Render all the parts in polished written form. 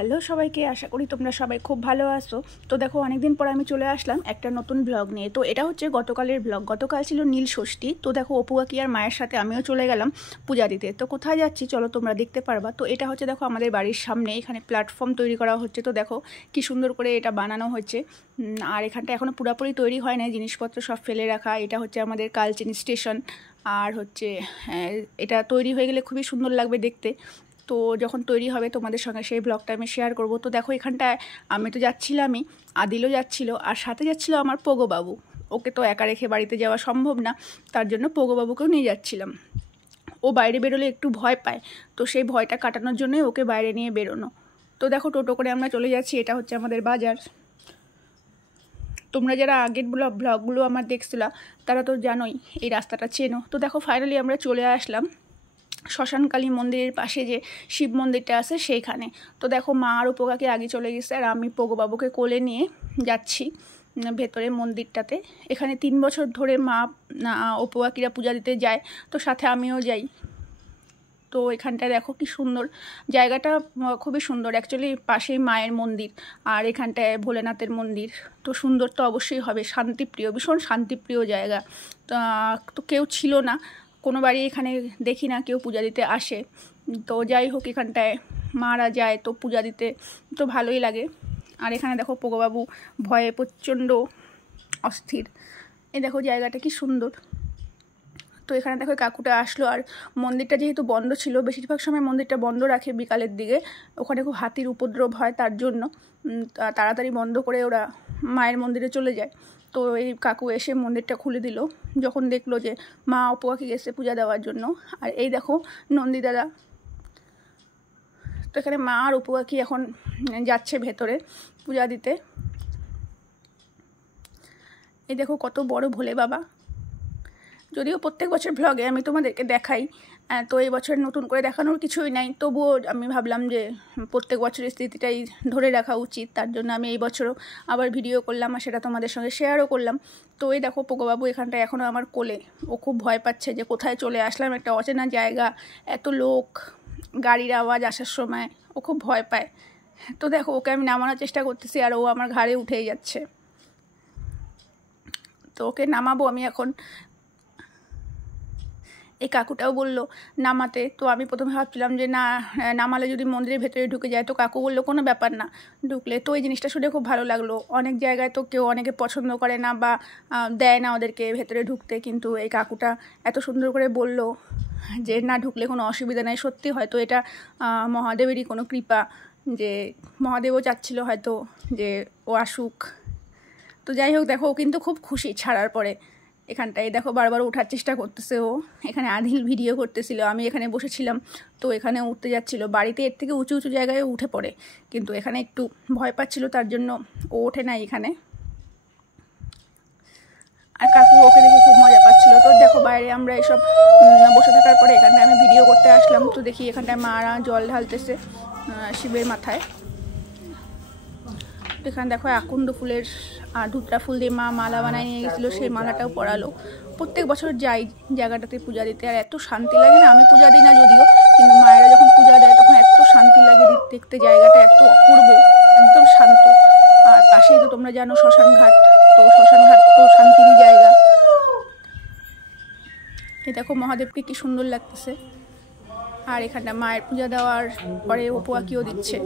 Hello সবাইকে, আশা করি তোমরা সবাই খুব ভালো আছো। তো দেখো, অনেকদিন পর আমি চলে আসলাম একটা নতুন ব্লগ নিয়ে। তো এটা হচ্ছে গতকালের ব্লগ। গতকাল ছিল নীল ষষ্ঠী। তো দেখো, অপু কাকি আর মায়ের সাথে আমিও চলে গেলাম পূজা দিতে। তো কোথায় যাচ্ছি চলো তোমরা দেখতে পারবা। তো এটা হচ্ছে দেখো আমাদের বাড়ির সামনে, এখানে প্ল্যাটফর্ম তৈরি করা হচ্ছে। তো দেখো কি সুন্দর করে এটা বানানো হচ্ছে। আর এখানটা এখনও পুরোপুরি তৈরি হয় না, জিনিসপত্র সব ফেলে রাখা। এটা হচ্ছে আমাদের কালচিনি স্টেশন। আর হচ্ছে এটা তৈরি হয়ে গেলে খুবই সুন্দর লাগবে দেখতে। তো যখন তৈরি হবে তোমাদের সঙ্গে সেই ব্লগটা আমি শেয়ার করব। তো দেখো, এখানটায় আমি তো যাচ্ছিলামই, আদিলও যাচ্ছিল, আর সাথে যাচ্ছিল আমার পোগো বাবু। ওকে তো একা রেখে বাড়িতে যাওয়া সম্ভব না, তার জন্য পোগো বাবুকেও নিয়ে যাচ্ছিলাম। ও বাইরে বেরোলে একটু ভয় পায়, তো সেই ভয়টা কাটানোর জন্যই ওকে বাইরে নিয়ে বেরোনো। তো দেখো, টোটো করে আমরা চলে যাচ্ছি। এটা হচ্ছে আমাদের বাজার। তোমরা যারা আগের ব্লগগুলো আমার দেখছিলা তারা তো জানোই, এই রাস্তাটা চেনো। তো দেখো, ফাইনালি আমরা চলে আসলাম শ্মশানকালী মন্দিরের পাশে যে শিব মন্দিরটা আছে সেইখানে। তো দেখো, মা আর অপু কাকি আগে চলে গেছে, আর আমি পোগো বাবুকে কোলে নিয়ে যাচ্ছি ভেতরে মন্দিরটাতে। এখানে 3 বছর ধরে মা অপু কাকিরা পূজা দিতে যায়, তো সাথে আমিও যাই। তো এখানটায় দেখো কি সুন্দর জায়গাটা, খুবই সুন্দর। অ্যাকচুয়ালি পাশেই মায়ের মন্দির, আর এখানটায় ভোলেনাথের মন্দির। তো সুন্দর তো অবশ্যই হবে, শান্তিপ্রিয়, ভীষণ শান্তিপ্রিয় জায়গা। তো কেউ ছিল না, কোনো বাড়ি এখানে দেখি না কেউ পূজা দিতে আসে। তো যাই হোক, এখানটায় মারা যায় তো পূজা দিতে, তো ভালোই লাগে। আর এখানে দেখো পোগোবাবু ভয়ে প্রচণ্ড অস্থির। এই দেখো জায়গাটা কি সুন্দর। তো এখানে দেখো কাকুটা আসলো, আর মন্দিরটা যেহেতু বন্ধ ছিল, বেশিরভাগ সময় মন্দিরটা বন্ধ রাখে বিকালের দিকে, ওখানে খুব হাতির উপদ্রব হয়, তার জন্য তাড়াতাড়ি বন্ধ করে ওরা মায়ের মন্দিরে চলে যায়। তো এই কাকু এসে মন্দিরটা খুলে দিল যখন দেখলো যে মা অপু কাকি গেছে পূজা দেওয়ার জন্য। আর এই দেখো নন্দী দাদা। তো এখানে মা আর অপু কাকি এখন যাচ্ছে ভেতরে পূজা দিতে। এই দেখো কত বড় ভোলে বাবা। যদিও প্রত্যেক বছর ব্লগে আমি তোমাদেরকে দেখাই, তো এই বছর নতুন করে দেখানোর কিছুই নাই, তবুও আমি ভাবলাম যে প্রত্যেক বছরের স্মৃতিটাই ধরে রাখা উচিত। তার জন্য আমি এই বছরও আবার ভিডিও করলাম, আর সেটা তোমাদের সঙ্গে শেয়ারও করলাম। তো এই দেখো পোগোবাবু এখানটায় এখনও আমার কোলে। ও খুব ভয় পাচ্ছে যে কোথায় চলে আসলাম, একটা অচেনা জায়গা, এত লোক, গাড়ির আওয়াজ আসার সময় ও খুব ভয় পায়। তো দেখো, ওকে আমি নামানোর চেষ্টা করতেছি, আর ও আমার ঘাড়ে উঠেই যাচ্ছে। তো ওকে নামাবো আমি এখন। এই কাকুটাও বললো নামাতে। তো আমি প্রথমে ভাবছিলাম যে না, নামালে যদি মন্দিরের ভেতরে ঢুকে যায়। তো কাকু বললো কোনো ব্যাপার না, ঢুকলে। তো এই জিনিসটা শুনে খুব ভালো লাগলো। অনেক জায়গায় তো অনেকে পছন্দ করে না বা দেয় না ওদেরকে ভেতরে ঢুকতে, কিন্তু এই কাকুটা এত সুন্দর করে বললো যে না, ঢুকলে কোনো অসুবিধা নেই। সত্যি হয়তো এটা মহাদেবেরই কোনো কৃপা, যে মহাদেবও চাচ্ছিল হয়তো যে ও আসুক। তো যাই হোক, দেখো ও কিন্তু খুব খুশি ছাড়ার পরে। এখানটায় দেখো বারবার ওঠার চেষ্টা করতেছে ও। এখানে আদিল ভিডিও করতেছিল, আমি এখানে বসেছিলাম, তো এখানে উঠতে যাচ্ছিল। বাড়িতে এর থেকে উঁচু উঁচু জায়গায় উঠে পড়ে, কিন্তু এখানে একটু ভয় পাচ্ছিল, তার জন্য ও ওঠে না এখানে। আর কাকু ওকে দেখে খুব মজা পাচ্ছিল। তো দেখো বাইরে আমরা এসব বসে থাকার পরে এখানটায় আমি ভিডিও করতে আসলাম। তো দেখি এখানটায় মারা জল ঢালতেছে শিবের মাথায়। এখানে দেখো আকন্দ ফুলের ধুতরা ফুল দিয়ে মা মালা বানায় নিয়ে গেছিলো, সেই মালাটাও পরালো। প্রত্যেক বছর যাই জায়গাটাতে পূজা দিতে, আর এত শান্তি লাগে না। আমি পূজা দিই না যদিও, কিন্তু মায়েরা যখন পূজা দেয় তখন এত শান্তি লাগে দেখতে। জায়গাটা এত অপূর্ব, একদম শান্ত। আর পাশেই তো তোমরা জানো শ্মশান ঘাট, তো শ্মশান ঘাট তো শান্তিরই জায়গা। এ দেখো মহাদেবকে কি সুন্দর লাগতেছে। আর এখানটা মায়ের পূজা দেওয়ার পরে অপু কাকিও দিচ্ছে।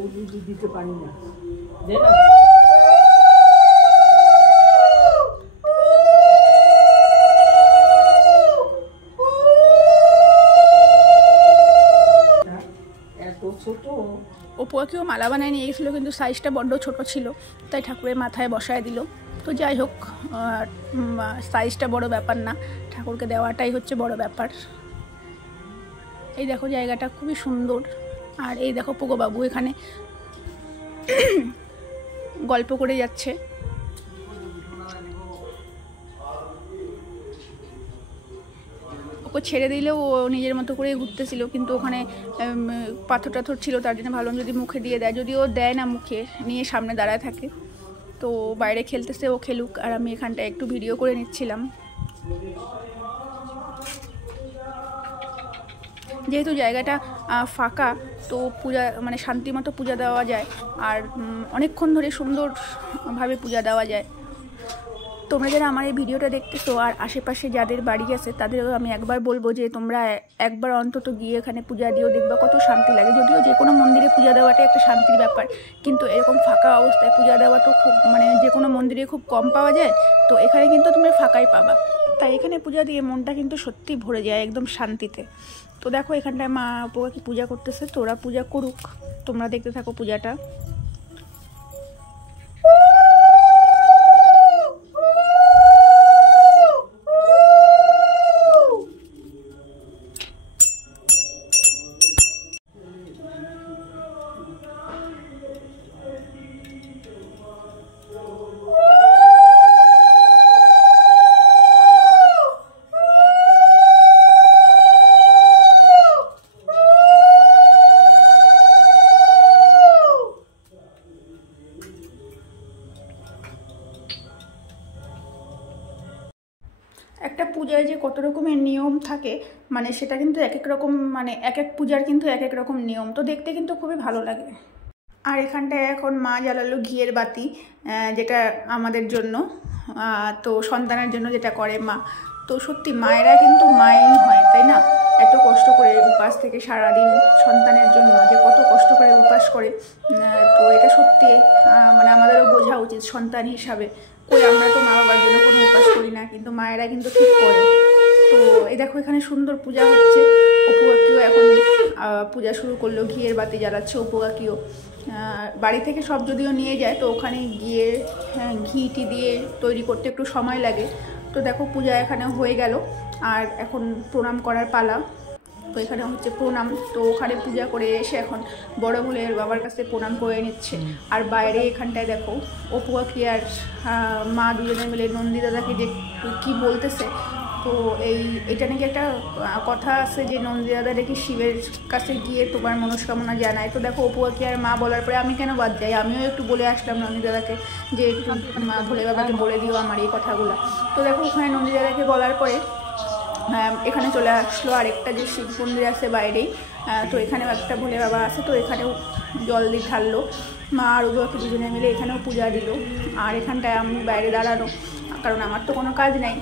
অপু কাকিও মালা বানায় নিয়ে গেছিলো, কিন্তু সাইজটা বড্ড ছোট ছিল, তাই ঠাকুরের মাথায় বসায় দিল। তো যাই হোক, সাইজটা বড় ব্যাপার না, ঠাকুরকে দেওয়াটাই হচ্ছে বড় ব্যাপার। এই দেখো জায়গাটা খুবই সুন্দর। আর এই দেখো পোগোবাবু এখানে গল্প করে যাচ্ছে। ওকে ছেড়ে দিলেও ও নিজের মতো করে ঘুরতেছিল, কিন্তু ওখানে পাথর টাথর ছিল, তার জন্য ভাবলাম যদি মুখে দিয়ে দেয়। যদিও দেয় না, মুখে নিয়ে সামনে দাঁড়ায় থাকে। তো বাইরে খেলতেছে, ও খেলুক, আর আমি এখানটায় একটু ভিডিও করে নিচ্ছিলাম। যেহেতু জায়গাটা ফাঁকা, তো পূজা মানে শান্তি মতো পূজা দেওয়া যায় আর অনেকক্ষণ ধরে সুন্দরভাবে পূজা দেওয়া যায়। তোমরা যারা আমার এই ভিডিওটা দেখতেছো আর আশেপাশে যাদের বাড়ি আছে তাদেরও আমি একবার বলবো যে তোমরা একবার অন্তত গিয়ে এখানে পূজা দিও, দেখবা কত শান্তি লাগে। যদিও যে কোনো মন্দিরে পূজা দেওয়াটা একটা শান্তির ব্যাপার, কিন্তু এরকম ফাঁকা অবস্থায় পূজা দেওয়া তো খুব মানে যে কোনো মন্দিরে খুব কম পাওয়া যায়, তো এখানে কিন্তু তুমি ফাঁকাই পাবা। তাই এখানে পূজা দিয়ে মনটা কিন্তু সত্যি ভরে যায় একদম শান্তিতে। তো দেখো এখানটায় মা কি পূজা করতেছে, তো ওরা পূজা করুক, তোমরা দেখতে থাকো পূজাটা। একটা পূজায় যে কত রকমের নিয়ম থাকে মানে সেটা কিন্তু এক এক রকম, মানে এক এক পূজার কিন্তু এক এক রকম নিয়ম, তো দেখতে কিন্তু খুবই ভালো লাগে। আর এখানটায় এখন মা জ্বালালো ঘিয়ের বাতি, যেটা আমাদের জন্য, তো সন্তানের জন্য যেটা করে মা। তো সত্যি মায়েরা কিন্তু মাই হয়, তাই না? এত কষ্ট করে উপাস থেকে সারাদিন সন্তানের জন্য যে কত কষ্ট করে উপাস করে, তো এটা সত্যি মানে আমাদেরও বোঝা উচিত সন্তান হিসাবে। কই আমরা তো মা বাবার জন্য কোনো উপাস করি না, কিন্তু মায়েরা কিন্তু ঠিক করে। তো এই দেখো এখানে সুন্দর পূজা হচ্ছে, অপু কাকিও এখন পূজা শুরু করলো, ঘিয়ের বাতি জ্বালাচ্ছে অপু কাকিও। বাড়ি থেকে সব যদিও নিয়ে যায়, তো ওখানে গিয়ে ঘিটি দিয়ে তৈরি করতে একটু সময় লাগে। তো দেখো পূজা এখানে হয়ে গেল, আর এখন প্রণাম করার পালা। তো এখানে হচ্ছে প্রণাম, তো ওখানে পূজা করে এসে এখন বড় ভোলের বাবার কাছে প্রণাম করে নিচ্ছে। আর বাইরে এখানটায় দেখো অপু কাকি আর মা দুজনে মিলে নন্দী দাদাকে যে কী বলতেছে। তো এটা নাকি একটা কথা আছে যে নন্দী দাদা নাকি শিবের কাছে গিয়ে তোমার মনস্কামনা জানায়। তো দেখো অপু কাকি আর মা বলার পরে আমি কেন বাদ যাই, আমিও একটু বলে আসলাম নন্দী দাদাকে যে একটু মা ভোলে বাবাকে বলে দিও আমার এই কথাগুলো। তো দেখো ওখানে নন্দী দাদাকে বলার পরে এখানে চলে আসলো আরেকটা যে শিব মন্দির আছে বাইরেই, তো এখানেও একটা ভোলে বাবা আছে, তো এখানেও জল দিয়ে ঢাললো মা আর ওগুলোকে দুজনে মিলে, এখানেও পূজা দিল। আর এখানটায় আমি বাইরে দাঁড়ানো, কারণ আমার তো কোনো কাজ নাই।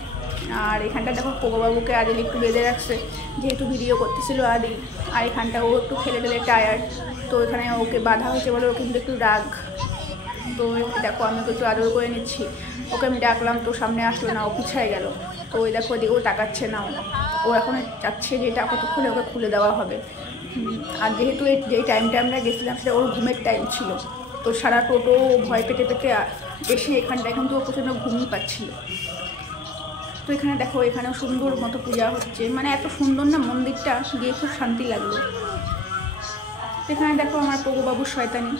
আর এখানটা দেখো পোগোবাবুকে আদিল একটু বেঁধে রাখছে, যেহেতু ভিডিও করতেছিল আদিল। আর এখানটা ও একটু খেলে টেলে টায়ার্ড, তো এখানে ওকে বাঁধা হয়েছে বলে ও কিন্তু একটু রাগ। তো দেখো আমি ওকে একটু আদর করে নিচ্ছি, ওকে আমি ডাকলাম তো সামনে আসলো না, ও পিছায় গেল। তো ওই দেখো ওদিকেও তাকাচ্ছে না, ও এখন চাচ্ছে যে এটা কতক্ষণে ওকে খুলে দেওয়া হবে। আর যেহেতু যেই টাইমটা আমরা গেছিলাম সেটা ওর ঘুমের টাইম ছিল, তো সারা টোটো ভয় পেতে পেতে এসে এখানটায় কিন্তু ও প্রচণ্ড ঘুমই পাচ্ছিল। তো এখানে দেখো এখানেও সুন্দর মতো পূজা হচ্ছে, মানে এত সুন্দর না মন্দিরটা, গিয়ে খুব শান্তি লাগলো। এখানে দেখো আমার পোগোবাবুর শয়তানি,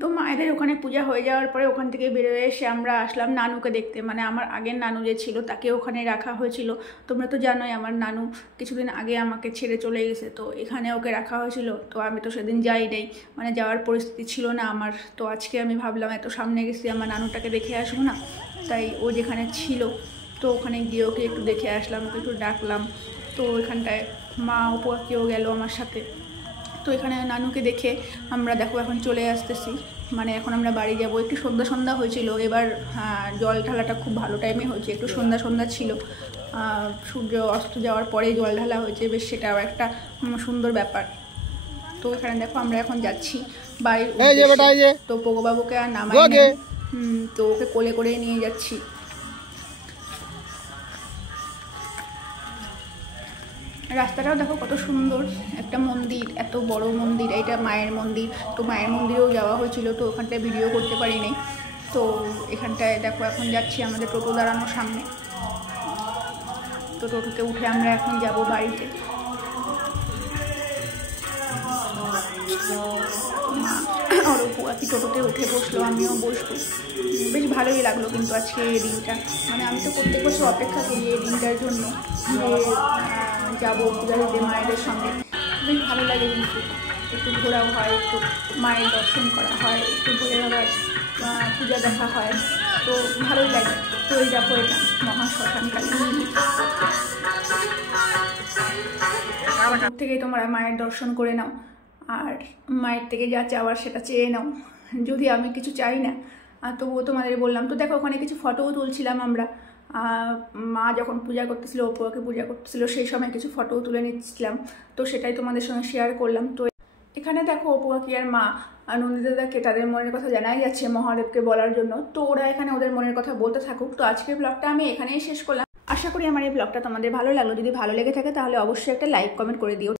তো মায়েদের ওখানে পূজা হয়ে যাওয়ার পরে ওখান থেকে বেরোয় এসে আমরা আসলাম নানুকে দেখতে। মানে আমার আগের নানু যে ছিল তাকে ওখানে রাখা হয়েছিল, তোমরা তো জানোই আমার নানু কিছুদিন আগে আমাকে ছেড়ে চলে গেছে, তো এখানে ওকে রাখা হয়েছিল। তো আমি তো সেদিন যাই নাই, মানে যাওয়ার পরিস্থিতি ছিল না আমার। তো আজকে আমি ভাবলাম এত সামনে গেছি আমার নানুটাকে দেখে আসবো না, তাই ও যেখানে ছিল তো ওখানে গিয়ে ওকে একটু দেখে আসলাম, ওকে একটু ডাকলাম। তো ওইখানটায় মা অপু কাকিও গেল আমার সাথে। তো এখানে নানুকে দেখে আমরা দেখো এখন চলে আসতেছি, মানে এখন আমরা বাড়ি যাব। একটু সন্ধ্যা হয়েছিল, এবার জল ঢালাটা খুব ভালো টাইমে হয়েছে, একটু সন্ধ্যা ছিল, সূর্য অস্ত যাওয়ার পরে জল ঢালা হয়েছে, বেশ সেটাও একটা সুন্দর ব্যাপার। তো এখানে দেখো আমরা এখন যাচ্ছি বাড়ির, তো পোগোবাবুকে আর নামাই, তো ওকে কোলে করে নিয়ে যাচ্ছি। রাস্তাটাও দেখো কত সুন্দর, একটা মন্দির, এত বড় মন্দির, এটা মায়ের মন্দির। তো মায়ের মন্দিরেও যাওয়া হয়েছিল, তো ওখানটায় ভিডিও করতে পারিনি। তো এখানটায় দেখো এখন যাচ্ছি আমাদের টোটো দাঁড়ানোর সামনে, তো টোটোতে উঠে আমরা এখন যাব বাড়িতে। আর অপু কাকি টোটোতে উঠে বসলো, আমিও বসবো। বেশ ভালোই লাগলো কিন্তু আজকে এই দিনটা, মানে আমি তো প্রত্যেক বছর অপেক্ষা করি এই দিনটার জন্য যে যাবো পূজা দিতে মায়েদের সঙ্গে। বেশ ভালো লাগে, কিন্তু একটু ঘোরাও হয়, একটু মায়ের দর্শন করা হয়, একটু ঘুরে আবার পূজা দেখা হয়, তো ভালোই লাগে। তো এই দেখো এটা মহাশ্মশানকালী মন্দির। দূর থেকেই তোমরা মায়ের দর্শন করে নাও, আর মায়ের থেকে যা চাওয়ার সেটা চেয়ে নাও, যদি আমি কিছু চাই না, তবুও তোমাদের বললাম। তো দেখো ওখানে কিছু ফটোও তুলছিলাম আমরা, মা যখন পূজা করতেছিল, অপুয়াকে পূজা করতেছিল, সেই সময় কিছু ফটোও তুলে নিচ্ছিলাম, তো সেটাই তোমাদের সঙ্গে শেয়ার করলাম। তো এখানে দেখো অপুয়াকি আর মা নন্দিদাদাকে তাদের মনের কথা জানাই যাচ্ছে মহাদেবকে বলার জন্য, তো ওরা এখানে ওদের মনের কথা বলতে থাকুক। তো আজকের ব্লগটা আমি এখানেই শেষ করলাম। আশা করি আমার এই ব্লগটা তোমাদের ভালো লাগলো। যদি ভালো লেগে থাকে তাহলে অবশ্যই একটা লাইক কমেন্ট করে দিও।